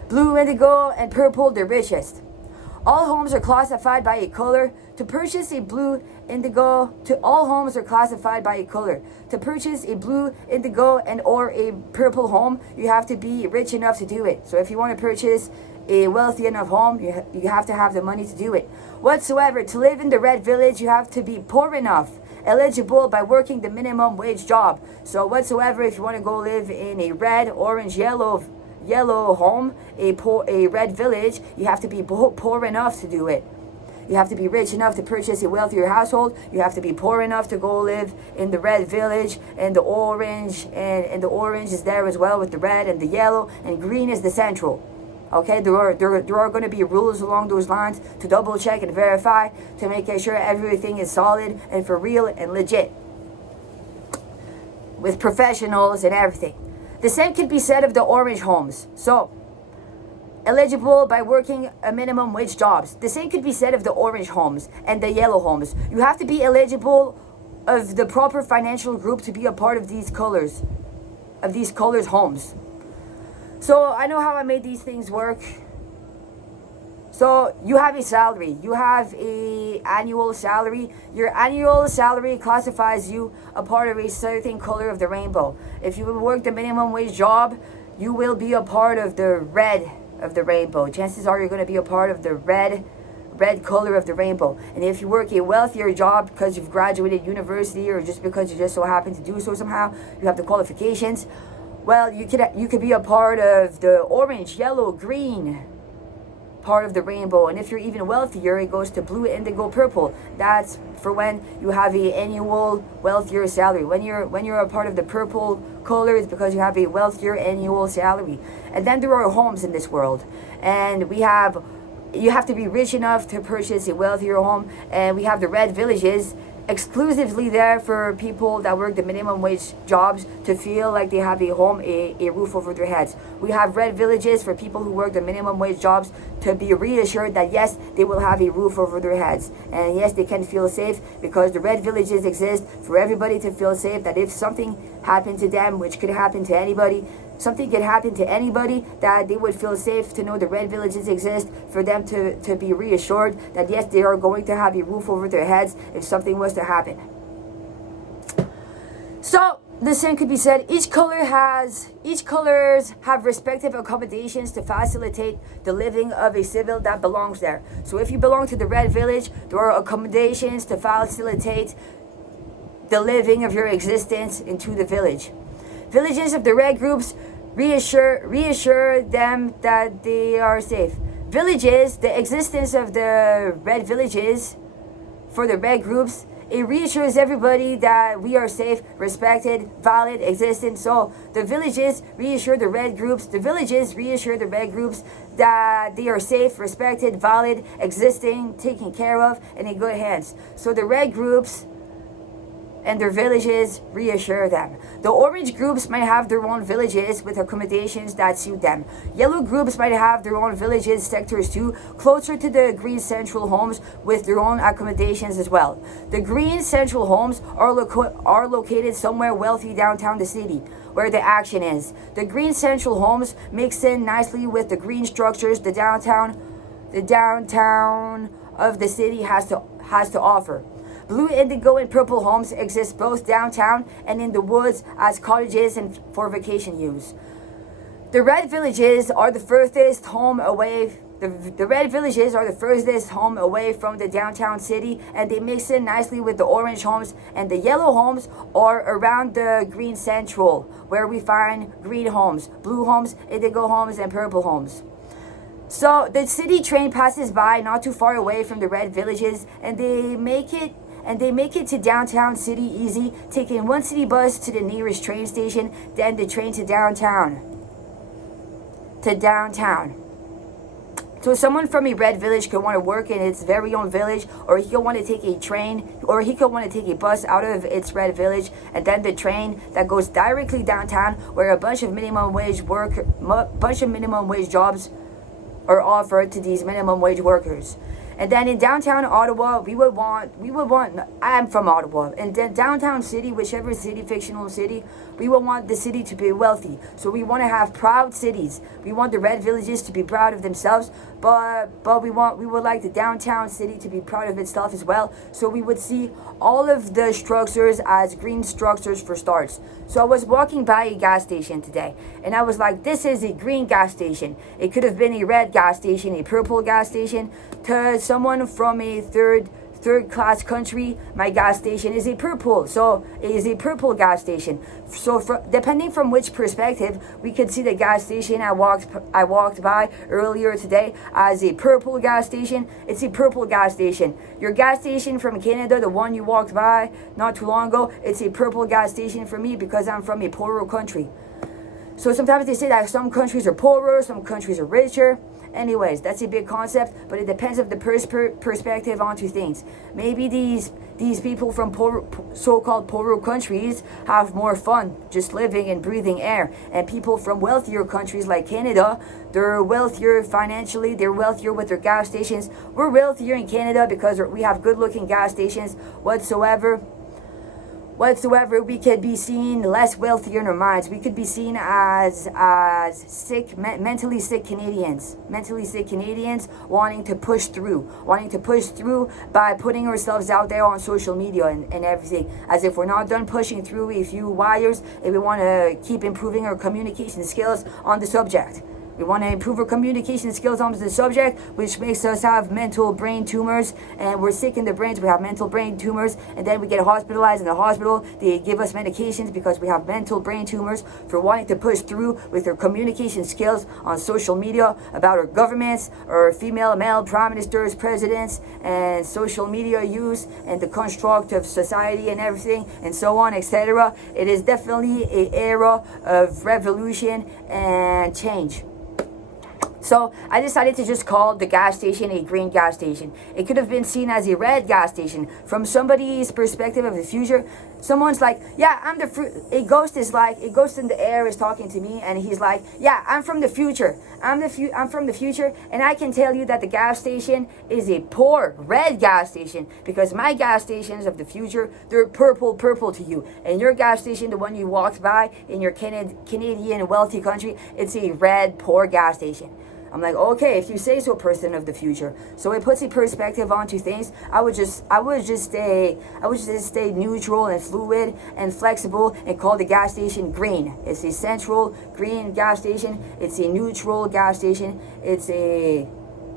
Blue, indigo, and purple, the richest. All homes are classified by a color. To purchase a blue, indigo, all homes are classified by a color. To purchase a blue, indigo, and or a purple home, you have to be rich enough to do it. So if you want to purchase a wealthy enough home, you have to have the money to do it. Whatsoever, to live in the red village, you have to be poor enough, eligible by working the minimum wage job. So whatsoever, if you want to go live in a red, orange, yellow home, a red village, you have to be poor enough to do it. You have to be rich enough to purchase a wealthier household. You have to be poor enough to go live in the red village, and the orange, and the orange is there as well with the red, and the yellow, and green is the central. Okay, there are going to be rules along those lines to double check and verify to make sure everything is solid and for real and legit, with professionals and everything. The same could be said of the orange homes. So, eligible by working a minimum wage jobs. The same could be said of the orange homes and the yellow homes. You have to be eligible of the proper financial group to be a part of these colors homes. So I know how I made these things work. So you have a salary. You have a annual salary. Your annual salary classifies you a part of a certain color of the rainbow. If you work the minimum wage job, you will be a part of the red of the rainbow. Chances are you're going to be a part of the red color of the rainbow. And if you work a wealthier job because you've graduated university, or just because you just so happen to do so somehow, you have the qualifications, well, you could be a part of the orange, yellow, green part of the rainbow. And if you're even wealthier, it goes to blue, indigo, purple. That's for when you have a annual wealthier salary. When you're a part of the purple color, it's because you have a wealthier annual salary. And then there are homes in this world, and you have to be rich enough to purchase a wealthier home. And we have the red villages, exclusively there for people that work the minimum wage jobs to feel like they have a home, a roof over their heads. We have red villages for people who work the minimum wage jobs to be reassured that yes, they will have a roof over their heads, and yes, they can feel safe, because the red villages exist for everybody to feel safe, that if something happened to them, which could happen to anybody, something could happen to anybody, that they would feel safe to know the red villages exist for them to be reassured that yes, they are going to have a roof over their heads if something was to happen. So the same could be said. Each colors have respective accommodations to facilitate the living of a civil that belongs there. So if you belong to the red village, there are accommodations to facilitate the living of your existence into the village. Villages of the red groups reassure them that they are safe. Villages, the existence of the red villages for the red groups, it reassures everybody that we are safe, respected, valid, existent. So the villages reassure the red groups. The villages reassure the red groups that they are safe, respected, valid, existing, taken care of, and in good hands. So the red groups and their villages reassure them. The orange groups might have their own villages with accommodations that suit them. Yellow groups might have their own villages, sectors too, closer to the green central homes with their own accommodations as well. The green central homes are located somewhere wealthy downtown the city, where the action is. The green central homes mix in nicely with the green structures the downtown of the city has to offer. Blue, indigo, and purple homes exist both downtown and in the woods as cottages and for vacation use. The red villages are the furthest home away. The red villages are the furthest home away from the downtown city, and they mix in nicely with the orange homes, and the yellow homes are around the green central, where we find green homes, blue homes, indigo homes, and purple homes. So the city train passes by not too far away from the red villages, and they make it to downtown city easy, taking one city bus to the nearest train station, then the train to downtown. So someone from a red village could want to work in its very own village, or he could want to take a train, or he could want to take a bus out of its red village, and then the train that goes directly downtown, where a bunch of minimum wage jobs are offered to these minimum wage workers. And then in downtown Ottawa, we would want, I'm from Ottawa, and then downtown city, whichever city, fictional city, we would want the city to be wealthy. So we want to have proud cities. We want the red villages to be proud of themselves, but we would like the downtown city to be proud of itself as well. So we would see all of the structures as green structures for starts. So I was walking by a gas station today, and I was like, this is a green gas station. It could have been a red gas station, a purple gas station. To someone from a third class country, my gas station is a purple. So it is a purple gas station. So depending from which perspective, we could see the gas station I walked by earlier today as a purple gas station. It's a purple gas station. Your gas station from Canada, the one you walked by not too long ago, it's a purple gas station for me because I'm from a poorer country. So sometimes they say that some countries are poorer, some countries are richer. Anyways, that's a big concept, but it depends of the perspective onto things. Maybe these people from so-called poorer countries have more fun just living and breathing air, and people from wealthier countries like Canada, they're wealthier financially, they're wealthier with their gas stations. We're wealthier in Canada because we have good-looking gas stations whatsoever, we could be seen less wealthier in our minds. We could be seen as sick, mentally sick Canadians wanting to push through by putting ourselves out there on social media and everything, as if we're not done pushing through a few wires, and we want to keep improving our communication skills on the subject. We want to improve our communication skills on the subject, which makes us have mental brain tumors, and we're sick in the brains. We have mental brain tumors, and then we get hospitalized in the hospital. They give us medications because we have mental brain tumors for wanting to push through with our communication skills on social media about our governments, our female, male prime ministers, presidents, and social media use, and the construct of society and everything, and so on, etc. It is definitely an era of revolution and change. So I decided to just call the gas station a green gas station. It could have been seen as a red gas station. From somebody's perspective of the future, someone's like, yeah, I'm the a ghost in the air is talking to me, and he's like, yeah, I'm from the future. I'm from the future, and I can tell you that the gas station is a poor red gas station, because my gas stations of the future, they're purple to you. And your gas station, the one you walked by in your Canadian wealthy country, it's a red poor gas station. I'm like, okay, if you say so, person of the future. So it puts a perspective onto things. I would just stay neutral and fluid and flexible and call the gas station green. It's a central green gas station. It's a neutral gas station. It's a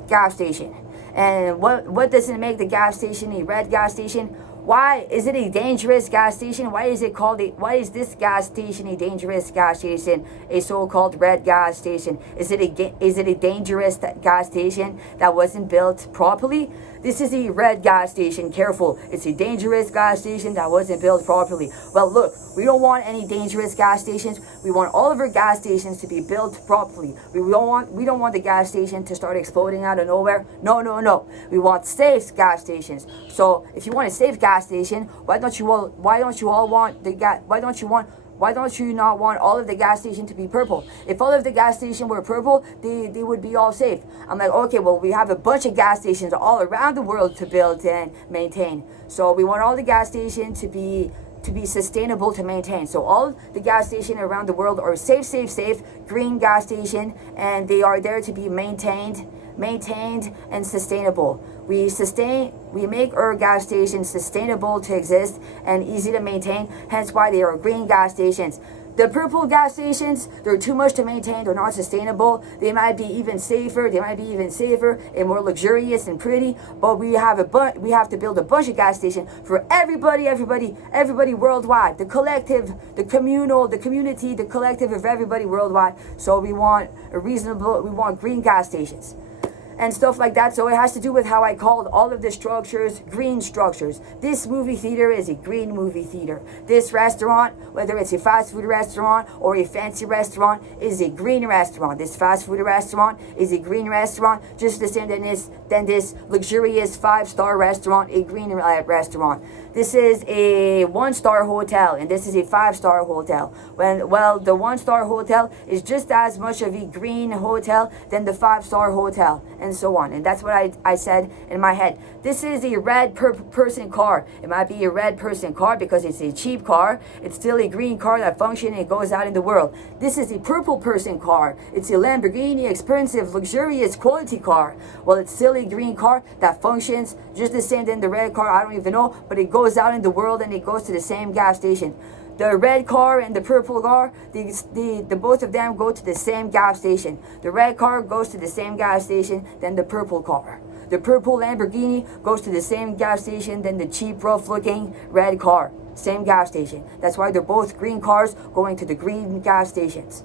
gas station. And what doesn't make the gas station a red gas station? Why is it a dangerous gas station? Why is this gas station a dangerous gas station? A so-called red gas station? Is it a dangerous gas station that wasn't built properly? This is a red gas station. Careful. It's a dangerous gas station that wasn't built properly. Well, look, we don't want any dangerous gas stations. We want all of our gas stations to be built properly. We don't want the gas station to start exploding out of nowhere. No. We want safe gas stations. So if you want a safe gas station, why don't you not want all of the gas station to be purple? If all of the gas station were purple, they would be all safe. I'm like, okay, well, we have a bunch of gas stations all around the world to build and maintain. So we want all the gas stations to be sustainable to maintain. So all the gas stations around the world are safe, green gas station, and they are there to be maintained and sustainable. We make our gas stations sustainable to exist and easy to maintain, hence why they are green gas stations. The purple gas stations, they're too much to maintain, they're not sustainable. They might be even safer and more luxurious and pretty, but we have to build a bunch of gas stations for everybody worldwide. The collective, the community, the collective of everybody worldwide. So we want green gas stations. and stuff like that. So it has to do with how I called all of the structures green structures. This movie theater is a green movie theater. This restaurant, whether it's a fast food restaurant or a fancy restaurant, is a green restaurant. This fast food restaurant is a green restaurant, just the same than this luxurious 5-star restaurant, a green restaurant. This is a 1-star hotel, and this is a 5-star hotel. Well, the 1-star hotel is just as much of a green hotel than the 5-star hotel, and so on. And that's what I said in my head. This is a red person car. It might be a red person car because it's a cheap car. It's still a green car that functions and it goes out in the world. This is a purple person car. It's a Lamborghini, expensive, luxurious, quality car. Well, it's still a green car that functions just the same than the red car. I don't even know, but it goes out in the world and it goes to the same gas station. The red car and the purple car, the both of them go to the same gas station. The red car goes to the same gas station than the purple car. The purple Lamborghini goes to the same gas station than the cheap, rough-looking red car. Same gas station. That's why they're both green cars going to the green gas stations.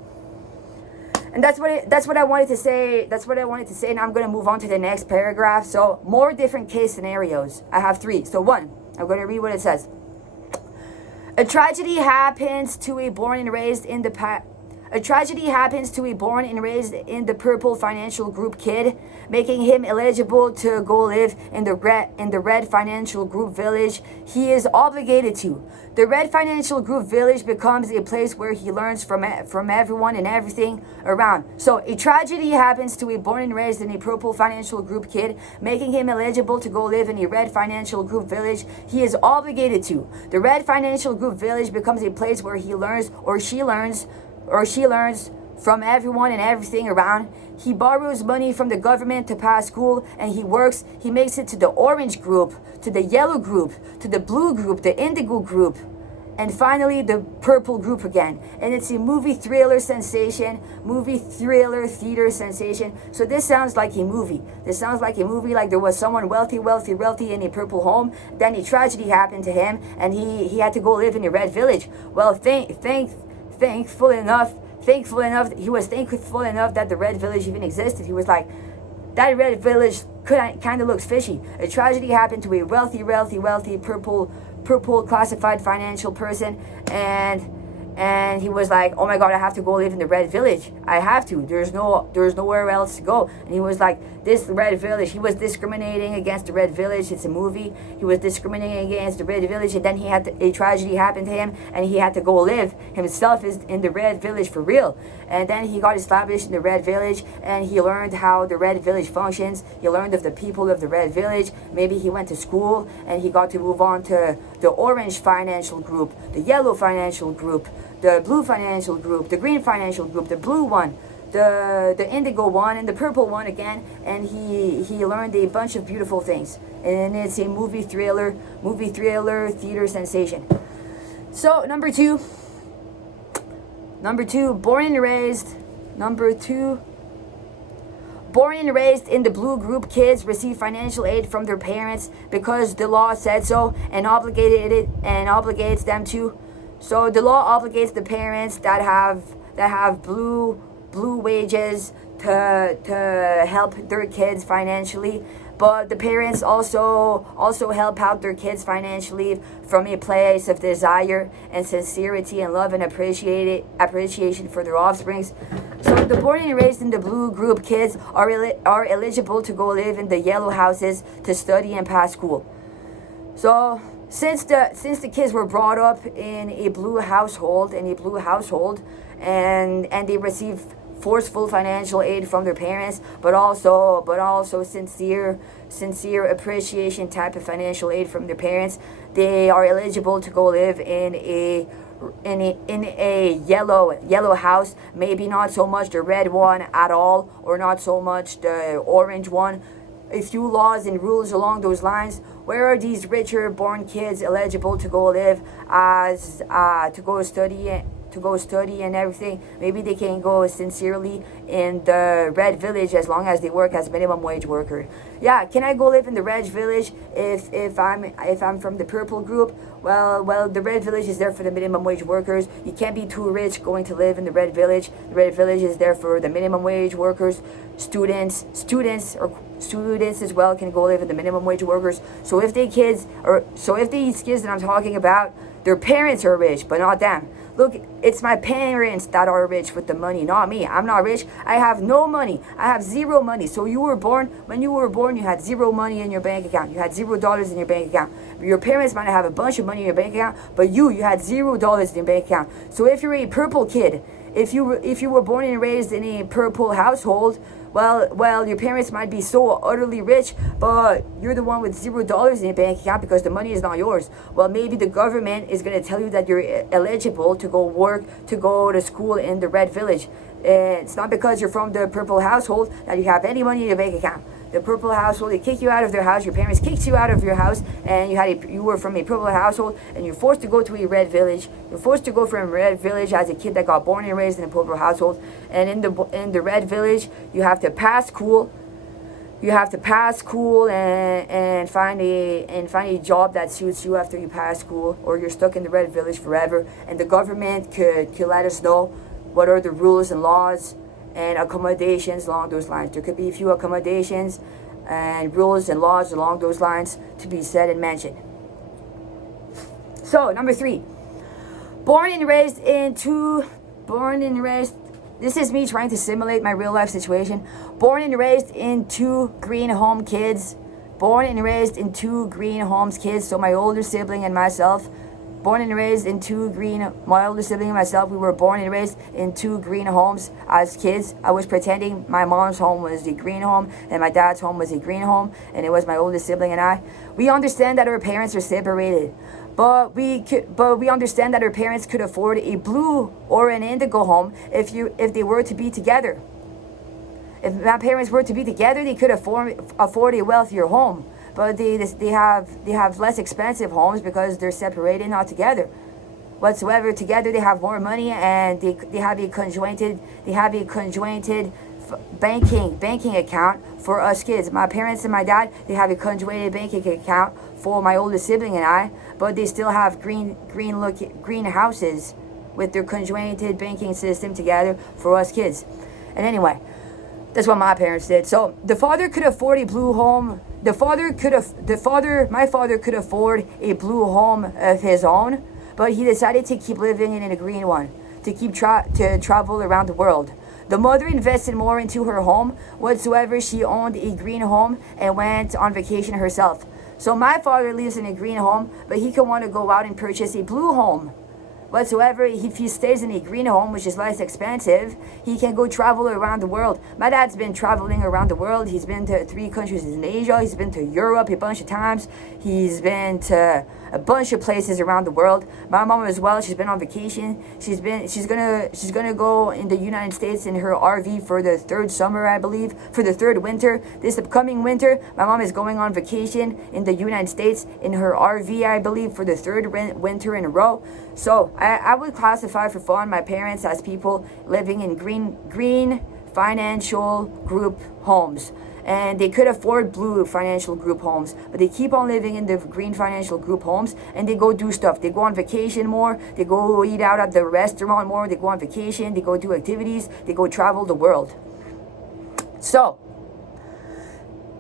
And that's what I wanted to say. That's what I wanted to say. Now I'm going to move on to the next paragraph. So more different case scenarios. I have 3. So 1, I'm going to read what it says. A tragedy happens to a born and raised in the A tragedy happens to a born and raised in the purple financial group kid, making him eligible to go live in the red financial group village he is obligated to. The red financial group village becomes a place where he learns from everyone and everything around. So a tragedy happens to a born and raised in a purple financial group kid, making him eligible to go live in a red financial group village he is obligated to. The red financial group village becomes a place where he learns or she learns from everyone and everything around. He borrows money from the government to pass school, and he works. He makes it to the orange group, to the yellow group, to the blue group, the indigo group, and finally the purple group again. And it's a movie thriller sensation, movie thriller theater sensation. So this sounds like a movie. This sounds like a movie, like there was someone wealthy in a purple home. Then a tragedy happened to him, and he had to go live in a red village. Well, thankful enough, he was thankful enough that the red village even existed. He was like, that red village kind of looks fishy. A tragedy happened to a wealthy purple classified financial person, and he was like, oh my god, I have to go live in the red village. I have to. There's nowhere else to go. And he was like, this red village, he was discriminating against the red village. It's a movie. He was discriminating against the red village, and then a tragedy happened to him, and he had to go live himself in the red village for real. And then he got established in the red village, and he learned how the red village functions. He learned of the people of the red village. Maybe he went to school, and he got to move on to the orange financial group, the yellow financial group, the blue financial group, the green financial group, the blue one, the indigo one, and the purple one again. And he learned a bunch of beautiful things. And it's a movie thriller theater sensation. So number two, born and raised in the blue group kids receive financial aid from their parents because the law said so and obligates them to. So the law obligates the parents that have blue wages to help their kids financially, but the parents also help out their kids financially from a place of desire and sincerity and love and appreciation for their offsprings. So the born and raised in the blue group kids are eligible to go live in the yellow houses to study and pass school. So since the kids were brought up in a blue household, and they receive forceful financial aid from their parents, but also sincere appreciation type of financial aid from their parents, they are eligible to go live in a yellow house. Maybe not so much the red one at all, or not so much the orange one. A few laws and rules along those lines. Where are these richer born kids eligible to go live to go study to go study and everything. Maybe they can go sincerely in the red village as long as they work as minimum wage worker. Yeah, can I go live in the red village if I'm from the purple group? Well, the red village is there for the minimum wage workers. You can't be too rich going to live in the red village. The red village is there for the minimum wage workers. Students as well can go live in the minimum wage workers. So if these kids that I'm talking about, their parents are rich, but not them. Look, it's my parents that are rich with the money, not me. I'm not rich. I have no money. I have zero money. So when you were born, you had zero money in your bank account. You had $0 in your bank account. Your parents might have a bunch of money in your bank account, but you had $0 in your bank account. So if you're a purple kid, if you were born and raised in a purple household, well, your parents might be so utterly rich, but you're the one with $0 in your bank account because the money is not yours. Well, maybe the government is going to tell you that you're eligible to go work, to go to school in the red village. It's not because you're from the purple household that you have any money in your bank account. The purple household, they kick you out of their house. Your parents kicked you out of your house, and you were from a purple household, and you're forced to go to a red village. You're forced to go from a red village as a kid that got born and raised in a purple household. And in the red village, you have to pass school. You have to pass school and find a job that suits you after you pass school, or you're stuck in the red village forever. And the government could let us know what are the rules and laws and accommodations along those lines. There could be a few accommodations and rules and laws along those lines to be said and mentioned. So, number 3. This is me trying to simulate my real life situation. Born and raised in two green home kids. Born and raised in two green homes kids. So my older sibling and myself. My older sibling and myself, we were born and raised in two green homes as kids. I was pretending my mom's home was a green home and my dad's home was a green home, and it was my older sibling and I. We understand that our parents are separated, but we understand that our parents could afford a blue or an indigo home if they were to be together. If my parents were to be together, they could afford a wealthier home. But they have less expensive homes because they're separated, not together. Whatsoever, together they have more money, and they have a conjointed banking account for us kids. My parents and my dad, they have a conjointed banking account for my older sibling and I, but they still have green houses with their conjointed banking system together for us kids. And anyway, that's what my parents did. So the father could afford a blue home. My father could afford a blue home of his own, but he decided to keep living in a green one, to travel around the world. The mother invested more into her home whatsoever. She owned a green home and went on vacation herself. So my father lives in a green home, but he could want to go out and purchase a blue home. Whatsoever, if he stays in a green home, which is less expensive, he can go travel around the world. My dad's been traveling around the world. He's been to 3 countries in Asia. He's been to Europe a bunch of times. He's been to a bunch of places around the world. My mom as well. She's been on vacation. She's gonna go in the United States in her RV for the 3rd summer, I believe, for the 3rd winter. This upcoming winter, my mom is going on vacation in the United States in her RV, I believe, for the 3rd winter in a row. So I would classify for fun my parents as people living in green financial group homes. And they could afford blue financial group homes, but they keep on living in the green financial group homes, and they go do stuff. They go on vacation more, they go eat out at the restaurant more, they go on vacation, they go do activities, they go travel the world. So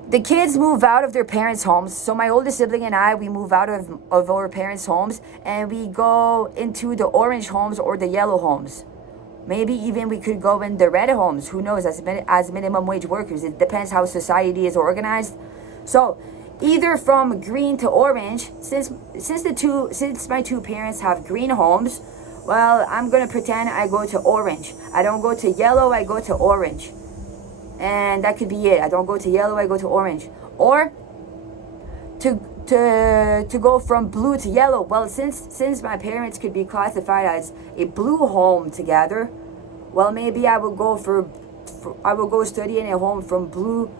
the kids move out of their parents' homes. So my older sibling and I, we move out of our parents' homes, and we go into the orange homes or the yellow homes. Maybe even we could go in the red homes. Who knows? As minimum wage workers, it depends how society is organized. So either from green to orange, since my two parents have green homes, well, I'm gonna pretend I go to orange. I don't go to yellow, I go to orange. And that could be it. I don't go to yellow, I go to orange. Or to go from blue to yellow. Well, since my parents could be classified as a blue home together, well, maybe I will go study in a home from blue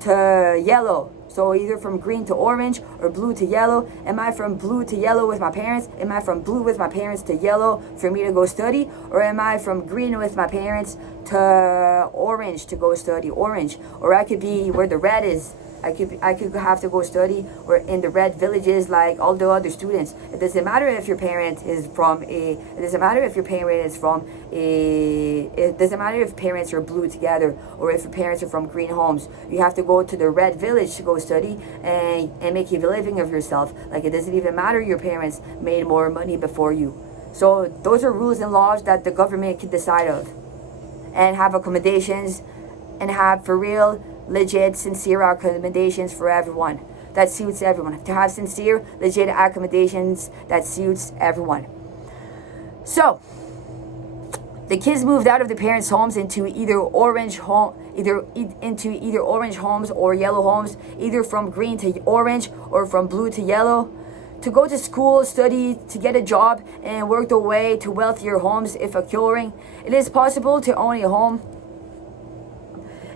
to yellow. So either from green to orange or blue to yellow. Am I from blue to yellow with my parents? Am I from blue with my parents to yellow for me to go study? Or am I from green with my parents to orange to go study? Orange. Or I could be where the red is. I could have to go study or in the red villages like all the other students. It doesn't matter if your parent is from a, it doesn't matter if your parent is from a, it doesn't matter if parents are blue together or if your parents are from green homes. You have to go to the red village to go study and make a living of yourself. Like it doesn't even matter your parents made more money before you. So those are rules and laws that the government can decide of and have accommodations and have for real legit, sincere accommodations for everyone. That suits everyone. To have sincere, legit accommodations that suits everyone. So, the kids moved out of the parents' homes into either orange homes or yellow homes, either from green to orange or from blue to yellow, to go to school, study, to get a job, and work their way to wealthier homes if occurring. It is possible to own a home.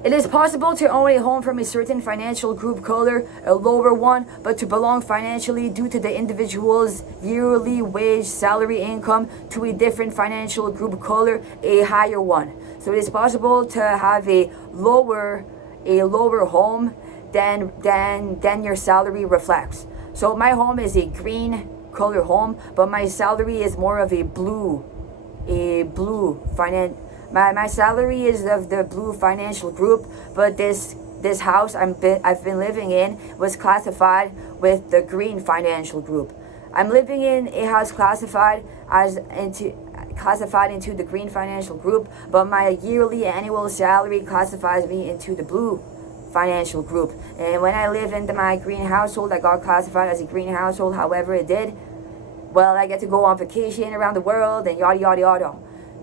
It is possible to own a home from a certain financial group color, a lower one, but to belong financially due to the individual's yearly wage, salary, income to a different financial group color, a higher one. So it is possible to have a lower home than your salary reflects. So my home is a green color home, but my salary is more of a blue finance. My salary is of the blue financial group, but this house I've been living in was classified with the green financial group. I'm living in a house classified into the green financial group, but my yearly annual salary classifies me into the blue financial group. And when I live in my green household, I got classified as a green household, however it did. Well, I get to go on vacation around the world and yada yada yada,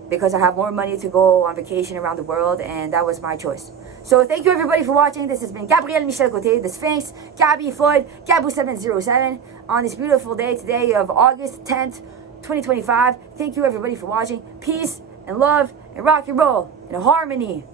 because I have more money to go on vacation around the world, and that was my choice. So thank you everybody for watching. This has been Gabrielle Côté, the Sphinx, Gabbie Floyd, Gabu707 on this beautiful day today of August 10th, 2025. Thank you everybody for watching. Peace and love and rock and roll and harmony.